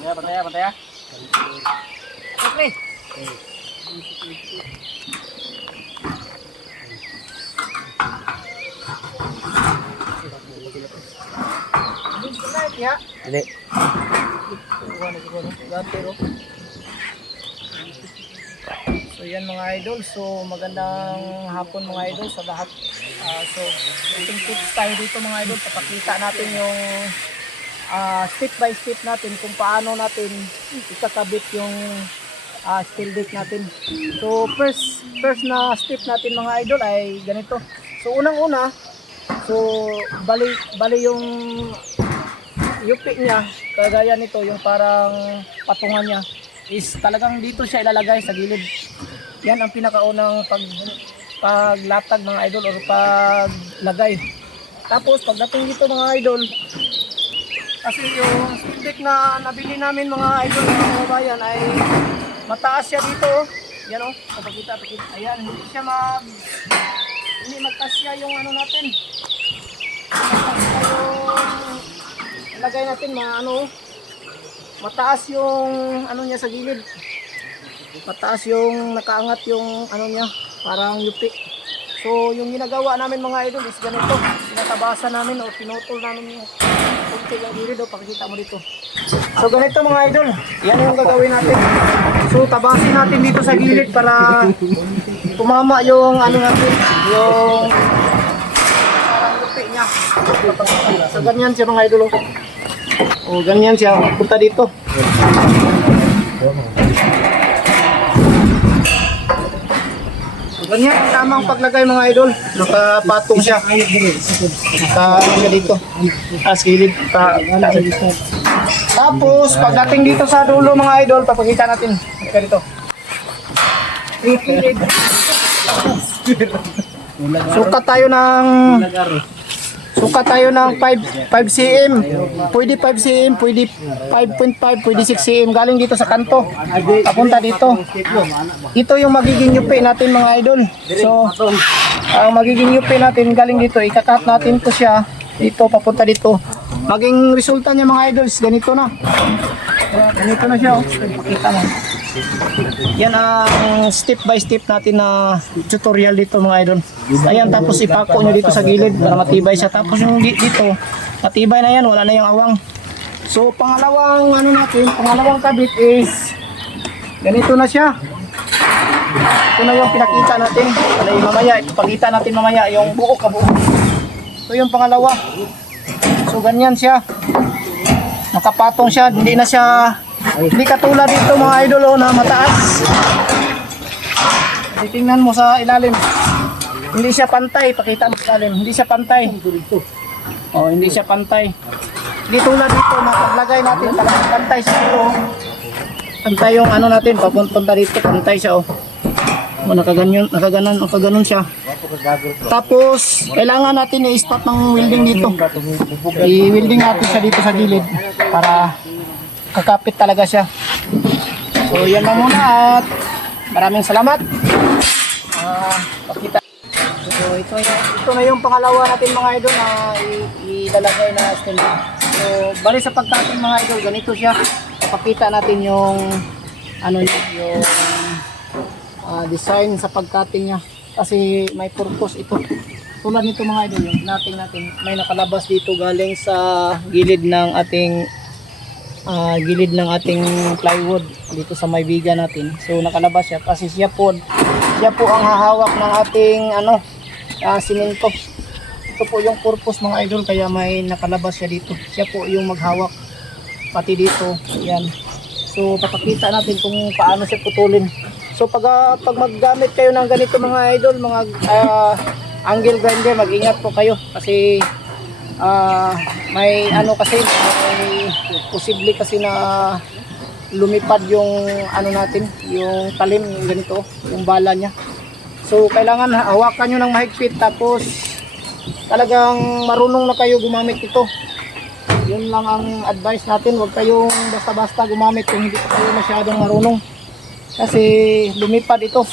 Ya, pantay ya, pantay ya. Oke. Ya. Ini. So yan mga idol, so magandang hapon mga idol sa lahat. So ating tips tayo dito mga idol, papakita natin yung step by step natin kung paano natin ikakabit yung steel deck natin. So first na step natin mga idol ay ganito. So unang-una, so bali yung yupi niya, kagaya nito yung parang patungan niya is talagang dito siya ilalagay sa gilid. Yan ang pinakaunang paglatag mga idol or paglagay. Tapos pagdating dito mga idol, kasi yung steel deck na nabili namin mga idol mga kababayan ay mataas siya dito. Yan o, pakita. Ayan, hindi magkasya yung ano natin. Yung lagay natin mga ano, mataas yung ano niya sa gilid. Mataas yung nakaangat yung ano niya, parang yupi. So yung ginagawa namin mga idol is ganito. Tinatabasan namin o pinutol namin yung kunti yung gilid o pakikita mo dito. So ganito mga idol, yan yung gagawin natin. So tabasin natin dito sa gilid para tumama yung ano natin, yung parang yupi niya. So ganyan siya mga idol. O ganyan siya, punta dito. Ganyan, tamang paglagay mga idol. Nakapatong siya. Nakapatong siya dito. Gilid. Tapos, pagdating dito sa dulo mga idol, papakita natin. Ika dito. Sukat tayo ng 5 cm. Pwede 5 cm, pwede 5.5, pwede 6 cm. Galing dito sa kanto. Papunta dito. Ito yung magiging yupi natin mga idol. So, ang magiging yupi natin galing dito. Ikakat natin to siya. Dito, papunta dito. Maging resulta niya mga idols, ganito na. Ganito na siya. Pakita mo. Yan ang step by step natin na tutorial dito mga idol. Ayan, tapos ipako nyo dito sa gilid para matibay siya. Tapos yung dito, matibay na yan, wala na yung awang. So pangalawang ano natin, pangalawang kabit is ganito na siya. Ito na yung pinakita natin. Mamaya, ipakita natin mamaya yung buo kabuo. Ito yung pangalawa. So ganyan siya. Nakapatong siya, hindi katulad dito mga idol na mataas. Tingnan mo sa ilalim. Hindi siya pantay, pakita mo sa ilalim. Hindi siya pantay. Oh, hindi siya pantay. Hindi tulad dito na paglagay natin talagang pantay siya dito. Pantay yung ano natin, papunta dito, pantay siya oh. Oh, nakaganon siya. Tapos kailangan natin i-stop ng welding dito. I-welding natin siya dito sa gilid para kakapit talaga siya. So yan lang muna at maraming salamat. Pakita. So ito na yung pangalawa natin mga idol na ilalagay na steel. So bali sa pagtating mga idol, ganito siya. Papakita natin yung ano yung design sa pagcutting niya kasi may purpose ito. Tulad nito mga idol, yung natin may nakalabas dito galing sa gilid ng ating plywood dito sa may biga natin. So nakalabas siya kasi siya po ang hahawak ng ating simento. Ito po yung purpose mga idol, kaya may nakalabas siya dito. Siya po yung maghawak pati dito. Yan. So papakita natin kung paano siya putulin. So pag maggamit kayo ng ganito mga idol, mga angle grinder, mag-ingat po kayo kasi may ano kasi, may posible kasi na lumipad yung ano natin, yung talim, yung ganito, yung bala niya. So kailangan hawakan nyo ng mahigpit, tapos talagang marunong na kayo gumamit ito. Yun lang ang advice natin, huwag kayong basta-basta gumamit kung hindi kayo masyadong marunong, kasi lumipad ito.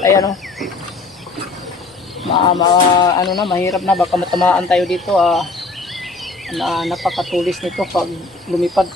Ayan o, ano na, mahirap na, baka matamaan tayo dito. Napakatulis nito pag lumipad.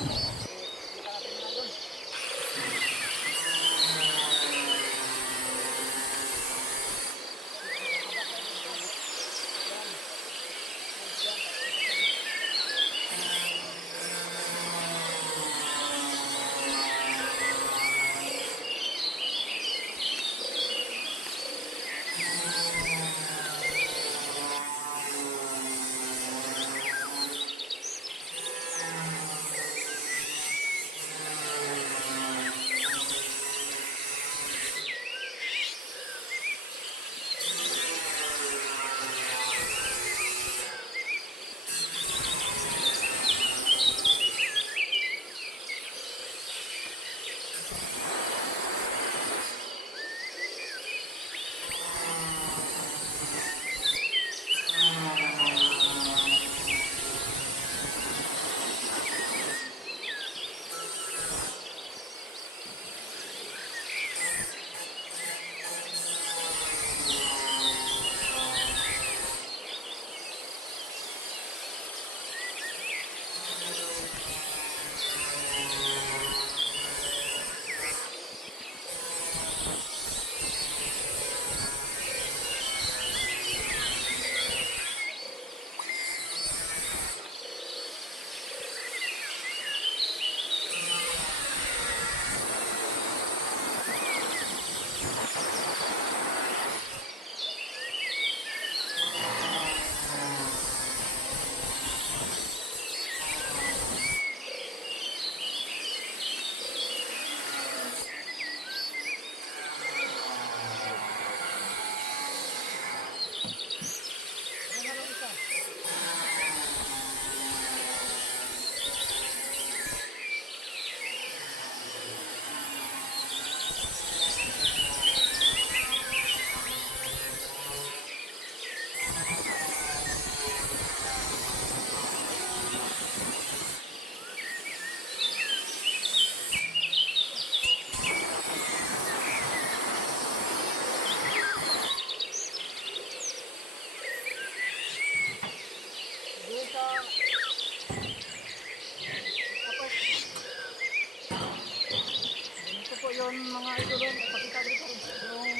Ito po yung mga idol, ipakita dito yung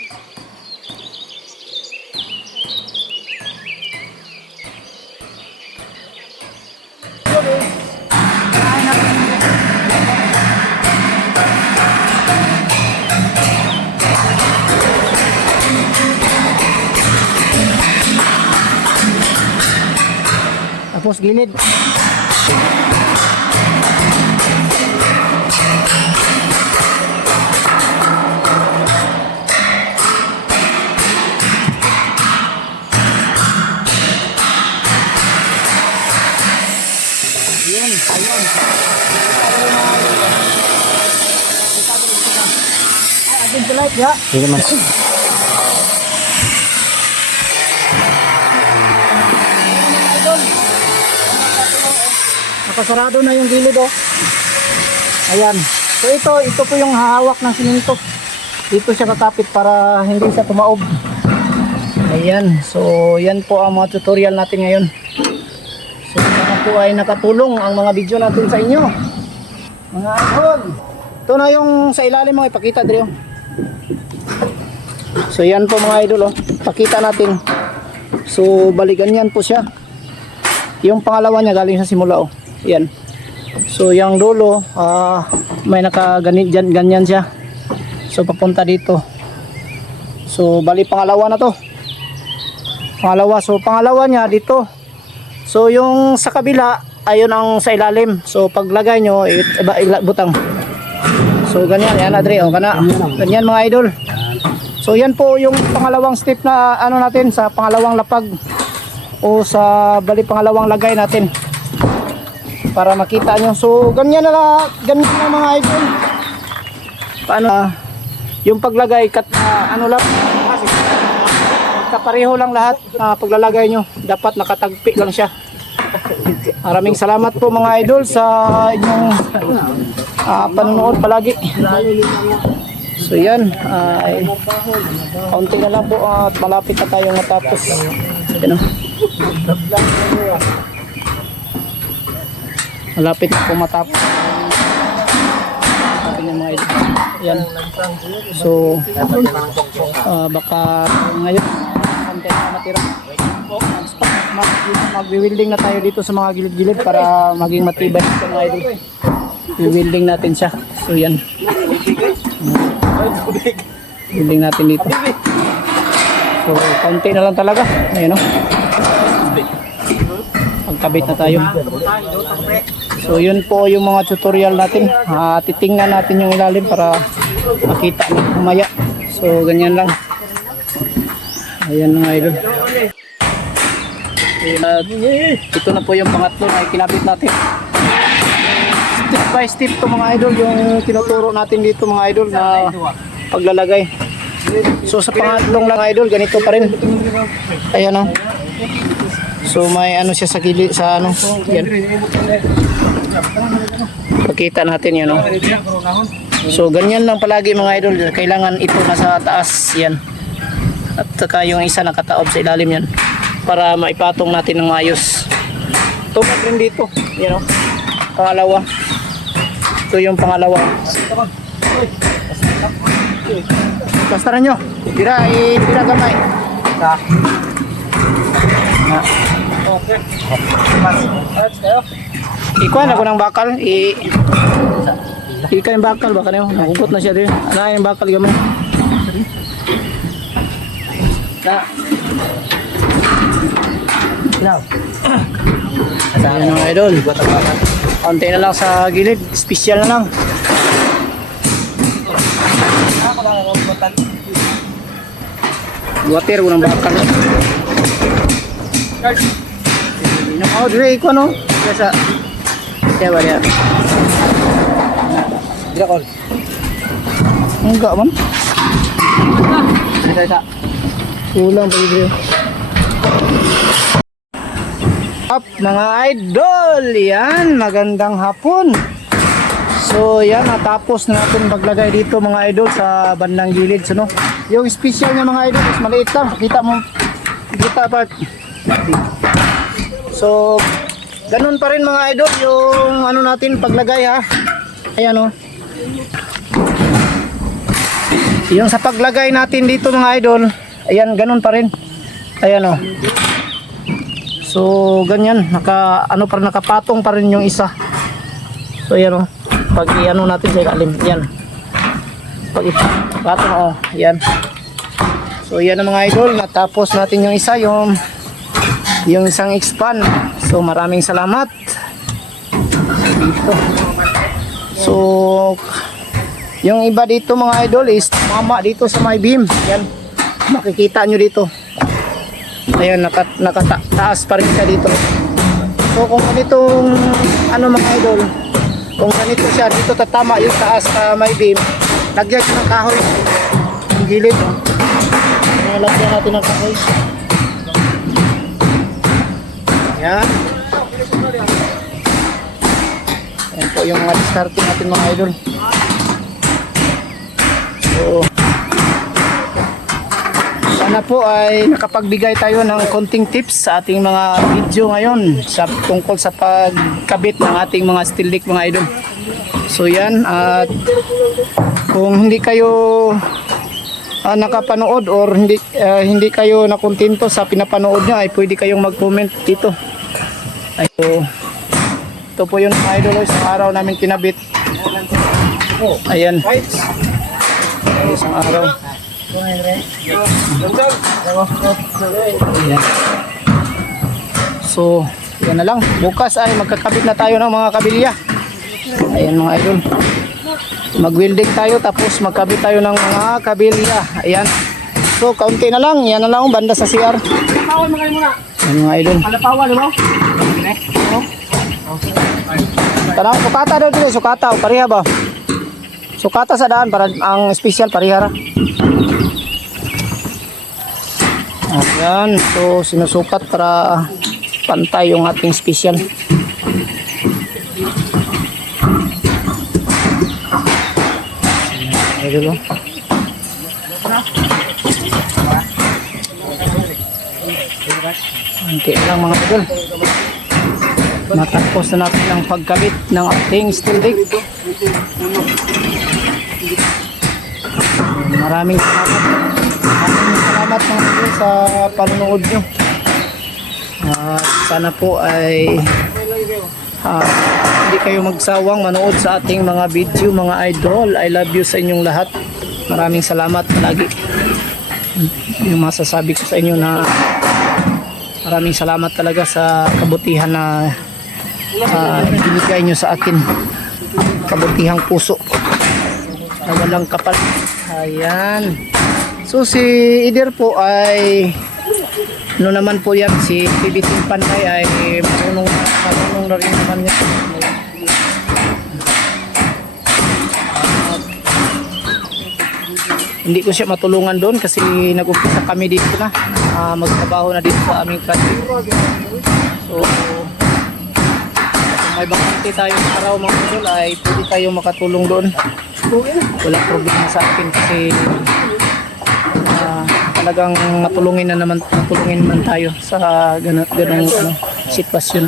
tapos gilid. Ayun, ayun. Atin tuloy, ya. Sige mas. Nakasarado na yung gilid oh. Ayan. So ito po yung hahawak ng siminto. Dito siya kakapit para hindi siya tumaob. Ayan. So yan po ang mga tutorial natin ngayon. So sana po ay nakatulong ang mga video natin sa inyo, mga idol. Ito na yung sa ilalim mga ipakita dito. So yan po mga idol oh. Pakita natin. So balikan yan po siya. Yung pangalawa niya galing sa simula oh. Yan. So yung dulo may nakaganit dyan, ganyan siya. So papunta dito. So bali pangalawa na to. Pangalawa. So pangalawa niya dito. So yung sa kabila ayun ang sa ilalim. So paglagay nyo butang. So ganyan yan Adre oh, kana. Ganyan mga idol. So yan po yung pangalawang step na ano natin sa pangalawang lapag. o sa bali pangalawang lagay natin para makita nyo. So ganyan na mga idol. Paano yung paglagay ano lang kapareho lang lahat. Paglalagay nyo dapat nakatagpi lang siya. Maraming salamat po mga idol sa inyong panonood palagi. So yan, kaunti na lang po at malapit na tayong matapos. Yan, malapit na po matapos. Yan. So baka ngayon konti na matira. Mag-wielding na tayo dito sa mga gilid-gilid para maging matibay ito mga idol. I-wielding natin siya. So yan. Wielding natin dito. So kaunti na lang talaga. Ayan o. Pagkabit na tayo. So yun po yung mga tutorial natin. Titingnan natin yung ilalim para makita na kumaya. So ganyan lang. Ayan mga idol. Ito na po yung pangatlo na ikinabit natin. Step by step to mga idol yung tinuturo natin dito mga idol na paglalagay. So sa pangatlong lang idol ganito pa rin. Ayan o. So may ano siya sa gilid sa ano. Yan. Pakita natin yan o. So ganyan lang palagi mga idol. Kailangan ito nasa taas yan. At saka yung isa nakataob sa ilalim yan. Para maipatong natin ng maayos. Tungkol rin dito. Yan o. Pangalawa. Ito yung pangalawa. Bastaran nyo. Tira gamay. Okay. Ikuan ako ng bakal. Ika yung bakal. Baka na yun. Nakumpot na siya din. Ano yung bakal gamay? Ayan mga idol. Konti na lang sa gilid. Special na lang. Water ko ng bakal. Oh, dire ko no. Sa siya ba dia? Drakol. Enggak man. Sa kulang pa video. Up mga idol, yan, magandang hapon. So yan, natapos na natin maglagay dito mga idol sa bandang gilid. So, no? Yung special niya mga idol is maliit lang. Kita mo, kita part. So ganun pa rin mga idol yung ano natin paglagay ha. Ayan o. Yung sa paglagay natin dito mga idol, ayan ganun pa rin. Ayan o. So ganyan, nakapatong pa rin yung isa. So yan o. Pag i-ano natin sa ilalim, yan. Pag ipatong o, yan. So yan ang mga idol, natapos natin yung isa, yung isang expand. So maraming salamat. Dito. So yung iba dito mga idol is mama dito sa may beam. Yan. Makikita nyo dito. Ayun, nakataas pa rin siya dito. So kung ganitong ano mga idol, kung ganito siya dito tatama yung taas sa may beam, lagyan nyo ng kahoy yung gilid. Lagyan natin ng kahoy. Yan. Yan po yung mga discarding natin mga idol. So sana po ay nakapagbigay tayo ng konting tips sa ating mga video ngayon tungkol sa pagkabit ng ating mga steel deck mga idol. So yan, at kung hindi kayo nakapanood or hindi kayo nakontento sa pinapanood nyo ay pwede kayong mag-comment dito. Ay, so, ito po yung mga idol isang araw namin kinabit. Ayan, isang araw. Ayan. So yan na lang, bukas ay magkakabit na tayo ng mga kabilya. Ayan mga idol, mag-welding tayo tapos magkabit tayo ng mga kabilya. Ayan, so kaunti na lang, yan na lang banda sa CR. Yan mga idol. Palapawa, di ba? Tanaw, sukata daw dito, sukata o pariha ba? Sukata sa daan para ang special pariha ra. Ayan, so sinusukat para pantay yung ating special. Idol. Hindi lang mga idol. Matapos na natin ang pagkabit ng ating steel deck. Maraming salamat mga idol sa panonood nyo. Sana po ay hindi kayo magsawang manood sa ating mga video mga idol. I love you sa inyong lahat. Maraming salamat palagi. Yung masasabi ko sa inyo na maraming salamat talaga sa kabutihan na binigay nyo sa akin. Kabutihang puso na walang kapal. Ayan. So si Ider po ay ano naman po yan, si Pibiting Panay ay marunong na rin naman niya. Hindi ko siya matulungan doon kasi nag-umpisa kami dito na magtrabaho na dito sa aming project. So kung may bakante tayong araw mga idol ay pwede tayong makatulong doon. Wala problema sa akin kasi talagang matulungin naman tayo sa ganung sitwasyon.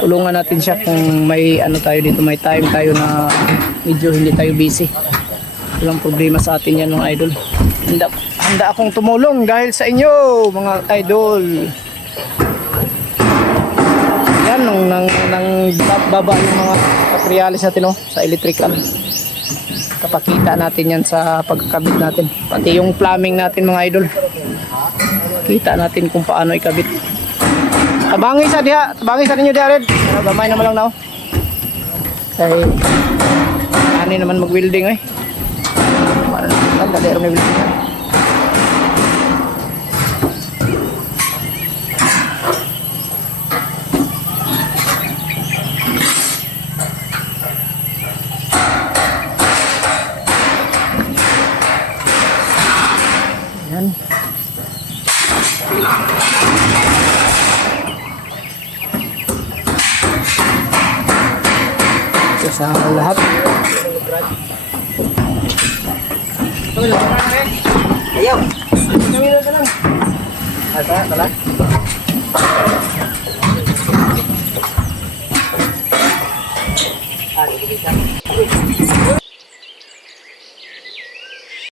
Tulungan natin siya kung may tayo dito, may time tayo na medyo hindi tayo busy. Walang problema sa atin yan mga idol. Handa akong tumulong dahil sa inyo mga idol. Yan nang baba yung mga materialis natin sa electrical. Kapakita natin yan sa pagkabit natin. Pati yung plumbing natin mga idol. Kita natin kung paano ikabit. Tabangis sa ninyo diha red. Gamay naman lang na kay ani naman mag-welding dali rin may yan. Ito sa lahat. Ayaw. Kamila ka lang. Tala. Dito.